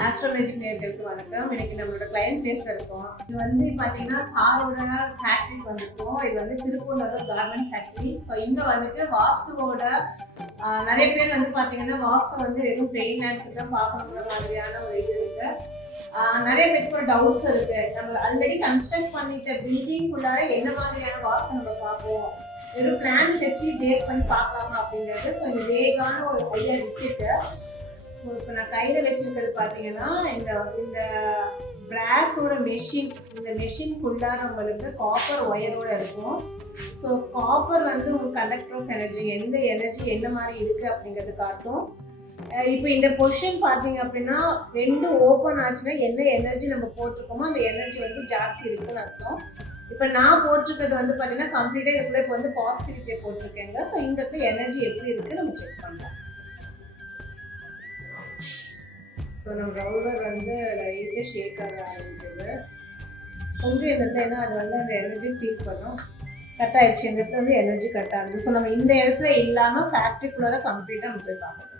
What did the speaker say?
ஆஸ்ட்ரோமேஜிக் நேயர்களுக்கு வணக்கம். இன்னைக்கு நம்மளோட கிளையண்ட் பிளேஸ்ல இருக்கோம். இது வந்து பாத்தீங்கன்னா சாரோட ஃபேக்டரிக்கு வந்திருக்கோம். இது வந்து திருப்பூர்ல கார்மெண்ட் ஃபேக்டரி. ஸோ இங்க வந்துட்டு வாஸ்துவோட நிறைய பேர் வந்து பாத்தீங்கன்னா வாஸ்து வந்து வெறும் பெயின் லேண்ட்ஸ் தான் பார்க்கணுங்கிற மாதிரியான ஒரு இது இருக்கு. நிறைய பேருக்கு ஒரு டவுட்ஸ் இருக்கு. நம்ம ஆல்ரெடி கன்ஸ்ட்ரக்ட் பண்ணிட்ட பில்டிங்குள்ளார என்ன மாதிரியான வாஸ்து நம்ம பார்ப்போம், வெறும் பிளான் வச்சு பேஸ் பண்ணி பார்க்கலாமா அப்படிங்கிறது. ஸோ இந்த வேகான ஒரு ஐடியா விட்டுட்டு இப்போ நான் கையில் வச்சிருக்கிறது பார்த்தீங்கன்னா இந்த இந்த பிராஸோட மெஷின், இந்த மெஷின்குள்ளார உங்களுக்கு காப்பர் ஒயரோட இருக்கும். ஸோ காப்பர் வந்து உங்களுக்கு கண்டக்டர் ஆஃப் எனர்ஜி, எந்த எனர்ஜி என்ன மாதிரி இருக்குது அப்படிங்கிறது காட்டும். இப்போ இந்த பொசிஷன் பார்த்தீங்க அப்படின்னா ரெண்டும் ஓப்பன் ஆச்சுன்னா என்ன எனர்ஜி நம்ம போட்டிருக்கோமோ அந்த எனர்ஜி வந்து ஜாஸ்தி இருக்குன்னு அர்த்தம். இப்போ நான் போட்டிருக்கிறது வந்து பார்த்தீங்கன்னா கம்ப்ளீட்டாக இதுக்குள்ளே இப்போ வந்து பாசிட்டிவிட்டியை போட்டிருக்கேங்க. ஸோ இந்த இடத்துல எனர்ஜி எப்படி இருக்குது நம்ம செக் பண்ணலாம். ஸோ நம்ம ரவுலர் வந்து லைட்டாக ஷேக் ஆக ஆரம்பிக்குது. கொஞ்சம் இந்த இடத்துல ஏன்னா அது வந்து அந்த எனர்ஜி ஃபீல் பண்ணும். கட் ஆயிடுச்சு, இந்த இடத்துல வந்து எனர்ஜி கட் ஆகுது. ஸோ நம்ம இந்த இடத்துல இல்லாமல் ஃபேக்ட்ரிக்குள்ளார கம்ப்ளீட்டாக நம்ம போய் பார்க்கணும்.